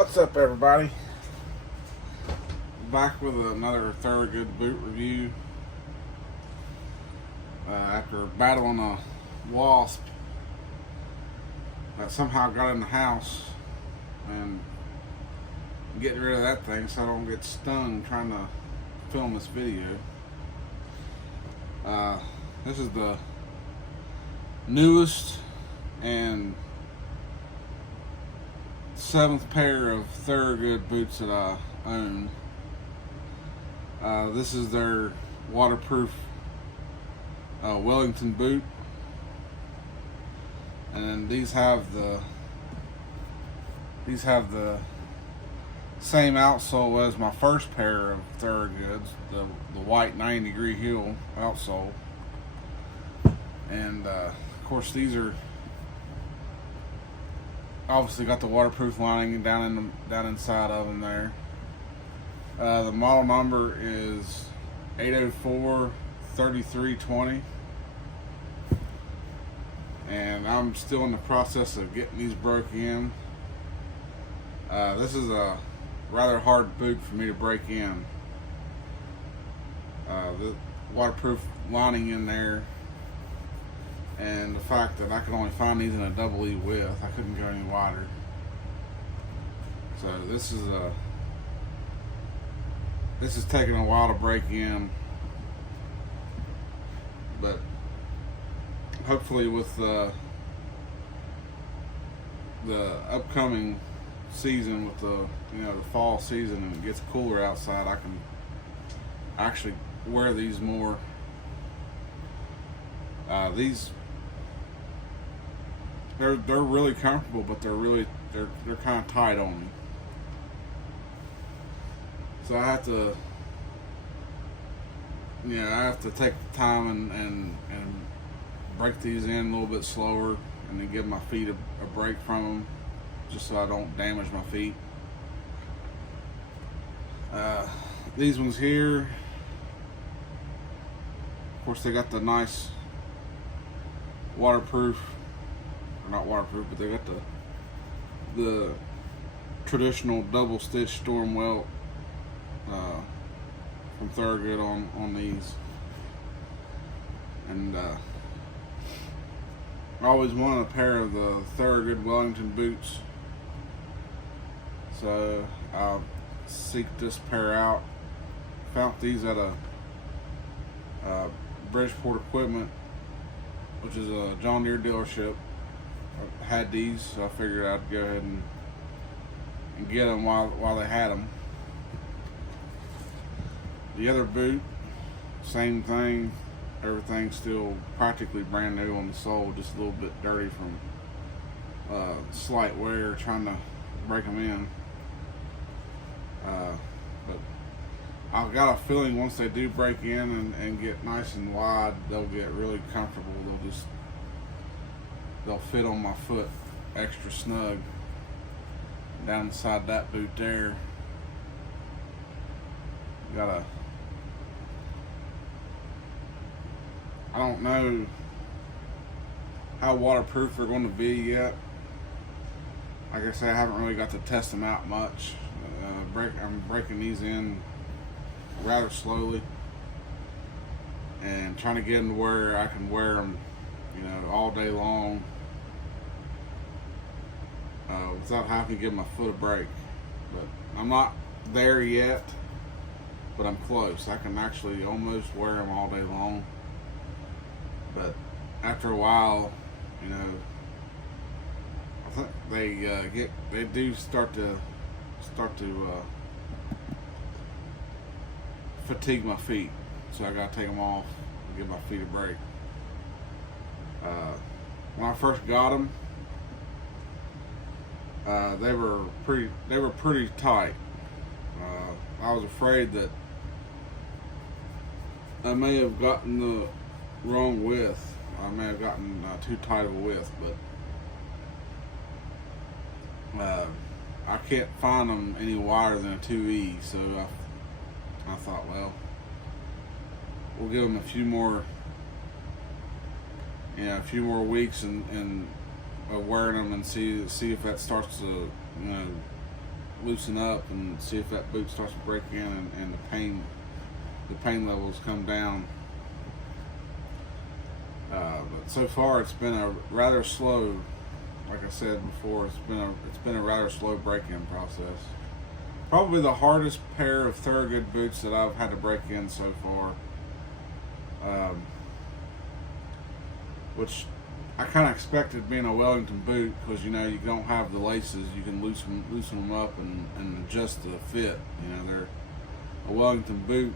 What's up, everybody? Back with another Thorogood boot review. After battling a wasp that somehow got in the house and getting rid of that thing so I don't get stung trying to film this video. This is the newest and 7th pair of Thorogood boots that I own. This is their waterproof Wllington boot, and these have the same outsole as my first pair of Thorogoods, the white 90-degree heel outsole, and of course these are obviously got the waterproof lining down inside of them there. The model number is 804-3320, and I'm still in the process of getting these broke in. This is a rather hard boot for me to break in. The waterproof lining in there, and the fact that I could only find these in a double E width, I couldn't go any wider. So this is taking a while to break in, but hopefully with the upcoming season, with the fall season, and it gets cooler outside, I can actually wear these more. They're really comfortable, but they're kind of tight on me. So I have to take the time and break these in a little bit slower, and then give my feet a break from them, just so I don't damage my feet. These ones here, of course, they got the nice waterproof, or not waterproof, but they got the traditional double stitch storm welt from Thorogood on these. And I always wanted a pair of the Thorogood Wllington boots, so I seeked this pair out. Found these at a Bridgeport Equipment, which is a John Deere dealership. I had these, so I figured I'd go ahead and get them while they had them. The other boot, same thing. Everything's still practically brand new on the sole, just a little bit dirty from slight wear trying to break them in. But I've got a feeling once they do break in and get nice and wide, they'll get really comfortable. They'll fit on my foot extra snug down inside that boot there. I don't know how waterproof they're going to be yet. Like I said, I haven't really got to test them out much. I'm breaking these in rather slowly and trying to get them to where I can wear them, all day long, without having to give my foot a break. But I'm not there yet, but I'm close. I can actually almost wear them all day long. But after a while, I think they do start to fatigue my feet, so I gotta take them off and give my feet a break. When I first got them, they were pretty tight. I was afraid that I may have gotten the wrong width. I may have gotten too tight of a width, but I can't find them any wider than a 2E, so I thought, well, we'll give them a few more weeks and wearing them and see if that starts to loosen up and see if that boot starts to break in and the pain levels come down. But so far it's been a rather slow, like I said before, it's been a rather slow break-in process. Probably the hardest pair of Thorogood boots that I've had to break in so far. Which I kind of expected being a Wllington boot, because you know you don't have the laces, you can loosen them up and adjust the fit. You know, they're a Wllington boot.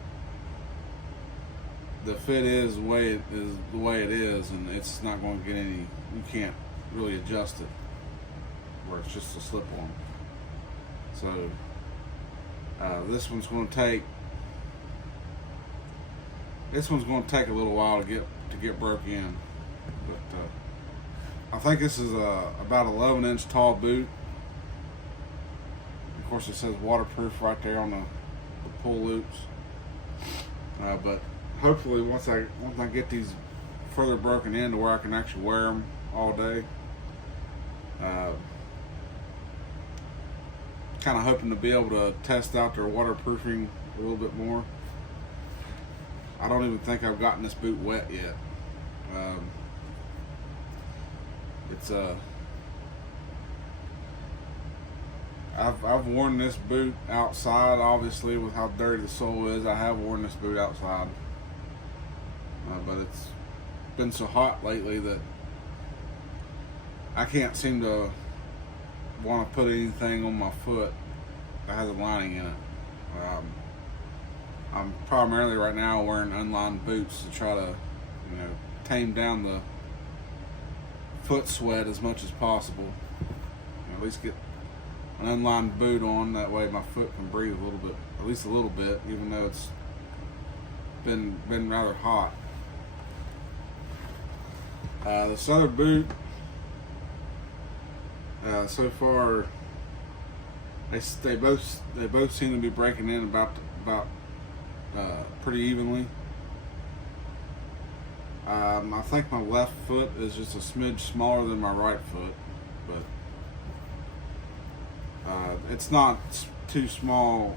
The fit is the way it is, and it's not going to get any. You can't really adjust it where it's just a slip-on. So this one's going to take a little while to get broke in, but I think this is about 11-inch tall boot. Of course, it says waterproof right there on the pull loops, but hopefully once I get these further broken in to where I can actually wear them all day, kind of hoping to be able to test out their waterproofing a little bit more. I don't even think I've gotten this boot wet yet. I've worn this boot outside, obviously, with how dirty the sole is. I have worn this boot outside, but it's been so hot lately that I can't seem to want to put anything on my foot that has a lining in it. I'm primarily right now wearing unlined boots to try to, tame down the foot sweat as much as possible. At least get an unlined boot on, that way my foot can breathe a little bit, at least a little bit, even though it's been rather hot. This other boot, so far, they both seem to be breaking in about pretty evenly. I think my left foot is just a smidge smaller than my right foot, but it's not too small.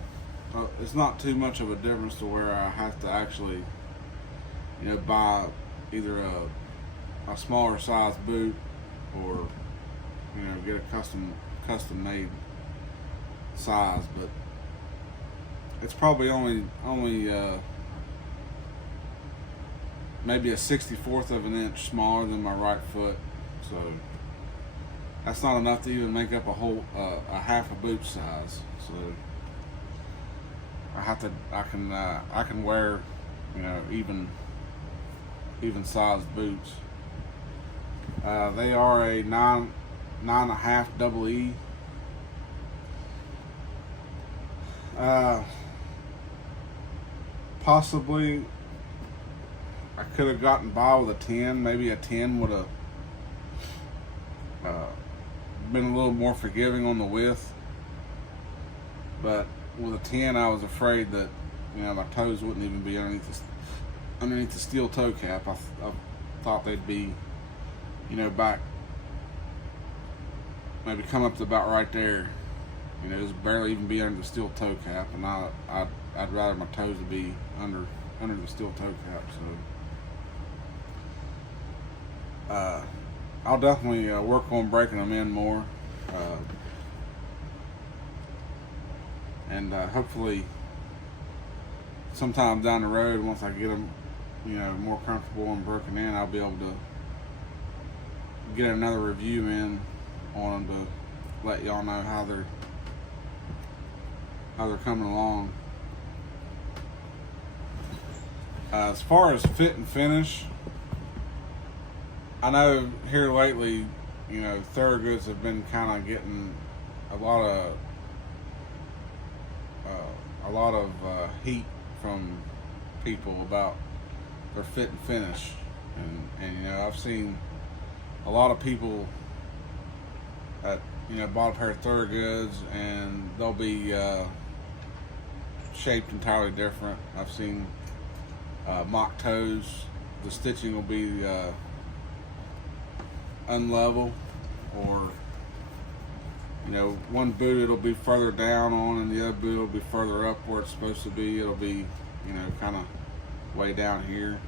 It's not too much of a difference to where I have to actually, buy either a smaller size boot or get a custom made size. But it's probably only maybe a 64th of an inch smaller than my right foot, so that's not enough to even make up a half a boot size. So I can wear even sized boots. They are a 9.5 double E. Possibly I could have gotten by with a 10. Maybe a 10 would have been a little more forgiving on the width. But with a 10, I was afraid that my toes wouldn't even be underneath the steel toe cap. I thought they'd be back, maybe come up to about right there. Just barely even be under the steel toe cap, and I'd rather my toes to be under the steel toe cap. So I'll definitely work on breaking them in more, and hopefully sometime down the road, once I get them more comfortable and broken in, I'll be able to get another review in on them to let y'all know how they're coming along. As far as fit and finish, I know here lately, Thorogoods have been kind of getting a lot of heat from people about their fit and finish, and I've seen a lot of people that bought a pair of Thorogoods and they'll be shaped entirely different. I've seen mock toes. The stitching will be unlevel, or You know, one boot it'll be further down on, and the other boot will be further up where it's supposed to be. It'll be, you know, kind of way down here.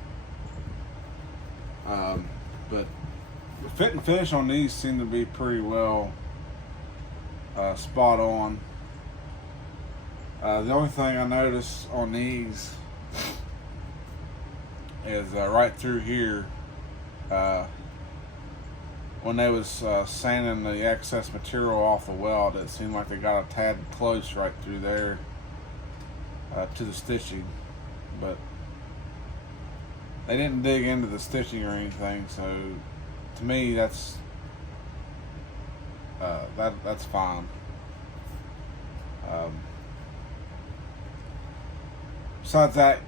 But the fit and finish on these seem to be pretty well spot on. The only thing I noticed on these is right through here, when they was sanding the excess material off the weld, it seemed like they got a tad close right through there to the stitching, but they didn't dig into the stitching or anything. So to me, that's fine. Besides that,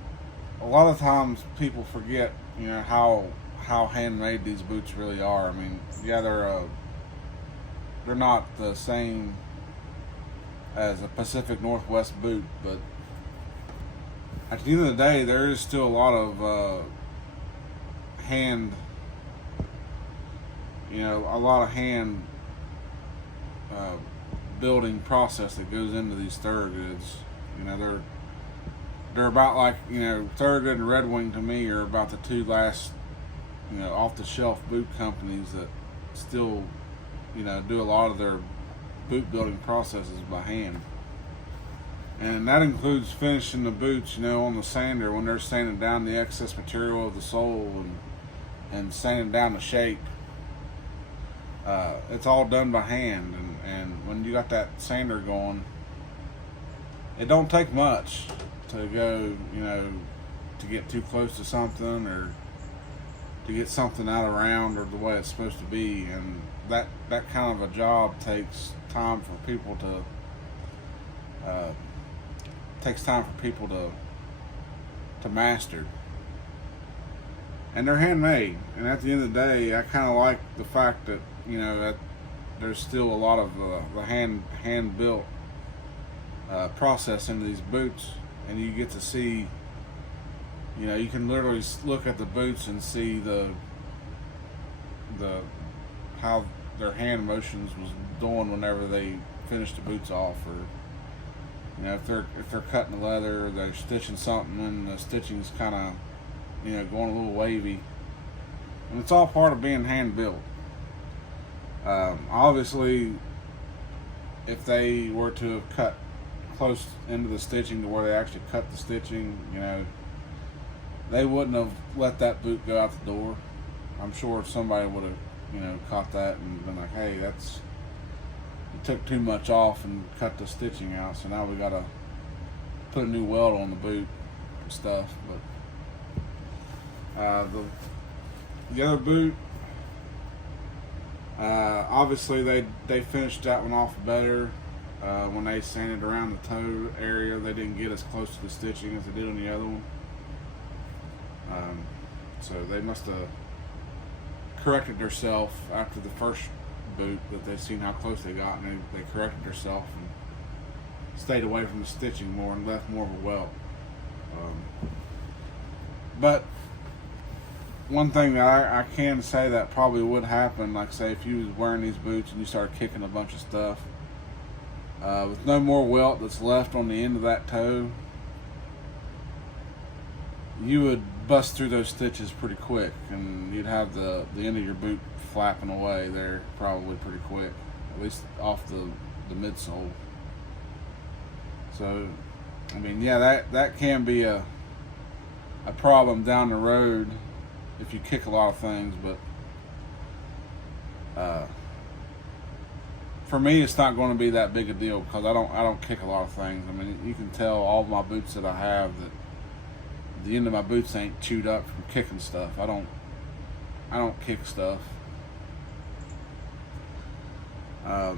a lot of times people forget, you know, how handmade these boots really are. I mean, yeah, they're not the same as a Pacific Northwest boot, but at the end of the day, there is still a lot of hand, you know, a lot of hand building process that goes into these Thorogoods. You know, they're about like, you know, Thorogood and Wllington to me are about the two last, you know, off-the-shelf boot companies that still, you know, do a lot of their boot building processes by hand. And that includes finishing the boots, you know, on the sander when they're sanding down the excess material of the sole and sanding down the shape. It's all done by hand, and when you got that sander going, it don't take much to go, you know, to get too close to something or to get something out of round or the way it's supposed to be. And that kind of a job takes time for people to master. And they're handmade. And at the end of the day, I kind of like the fact that, you know, that there's still a lot of the hand built process into these boots, and you get to see, you know, you can literally look at the boots and see the how their hand motions was doing whenever they finished the boots off, or, you know, if they're cutting the leather or they're stitching something and the stitching's kind of, you know, going a little wavy, and it's all part of being hand built. Obviously, if they were to have cut close into the stitching to where they actually cut the stitching, you know, they wouldn't have let that boot go out the door. I'm sure somebody would have, you know, caught that and been like, hey, you took too much off and cut the stitching out, so now we gotta put a new weld on the boot and stuff. But the other boot, obviously they finished that one off better. When they sanded around the toe area, they didn't get as close to the stitching as they did on the other one. So they must have corrected themselves after the first boot, that they seen how close they got, and they corrected themselves and stayed away from the stitching more and left more of a welt. But one thing that I can say that probably would happen, like say if you was wearing these boots and you started kicking a bunch of stuff, with no more welt that's left on the end of that toe, you would bust through those stitches pretty quick, and you'd have the end of your boot flapping away there probably pretty quick, at least off the midsole. So, I mean, yeah, that can be a problem down the road if you kick a lot of things, but for me, it's not going to be that big a deal because I don't kick a lot of things. I mean, you can tell all of my boots that I have that the end of my boots ain't chewed up from kicking stuff. I don't kick stuff. But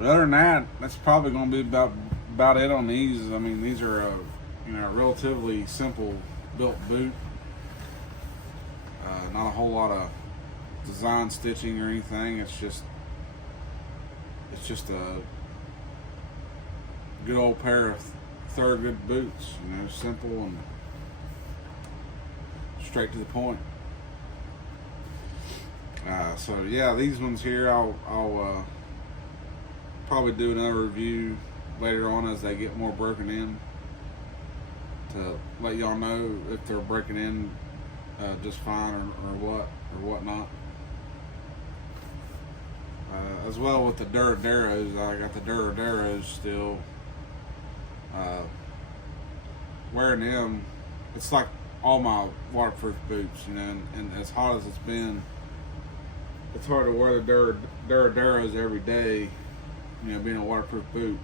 other than that, that's probably going to be about it on these. I mean, these are a relatively simple built boot. Not a whole lot of design stitching or anything. It's just a good old pair of Thorogood boots, you know, simple and straight to the point. So yeah, these ones here, I'll probably do another review later on as they get more broken in, to let y'all know if they're breaking in just fine or whatnot. As well with the Duraderos, I got the Duraderos still. Wearing them, it's like all my waterproof boots, you know, and as hot as it's been, it's hard to wear the Duraderos every day, you know, being a waterproof boot.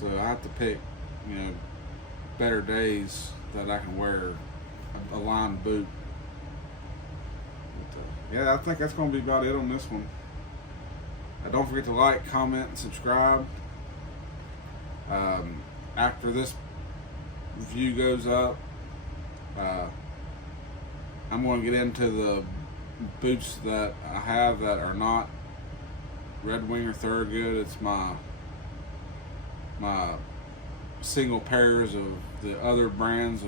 So I have to pick, you know, better days that I can wear a lined boot. But, yeah, I think that's going to be about it on this one. Don't forget to like, comment, and subscribe. After this review goes up, I'm going to get into the boots that I have that are not Red Wing or Thorogood. It's my single pairs of the other brands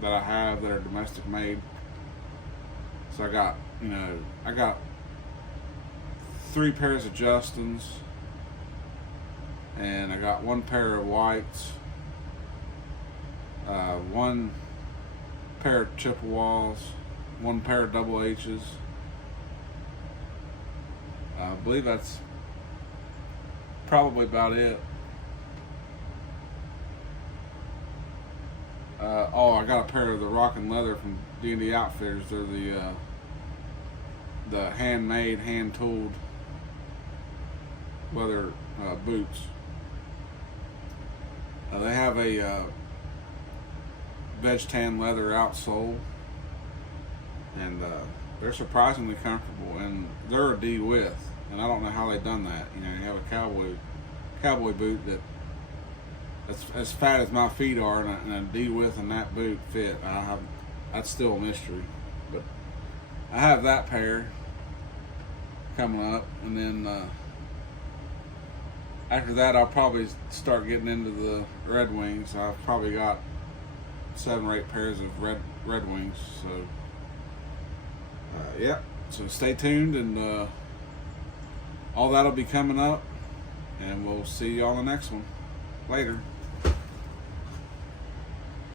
that I have that are domestic made. So I got 3 pairs of Justins, and I got 1 pair of whites, 1 pair of Chippewas, 1 pair of double H's. I believe that's probably about it. I got a pair of the Rockin' Leather from D&D Outfitters. They're the handmade, hand-tooled leather boots. They have a veg tan leather outsole, and they're surprisingly comfortable, and they're a D width, and I don't know how they done that. You know, you have a cowboy boot that's as fat as my feet are, and a D width in that boot fit. That's still a mystery, but I have that pair coming up, and then after that I'll probably start getting into the Red Wings. I've probably got 7 or 8 pairs of Red Wings. So yeah, so stay tuned, and all that'll be coming up, and we'll see you on the next one. Later.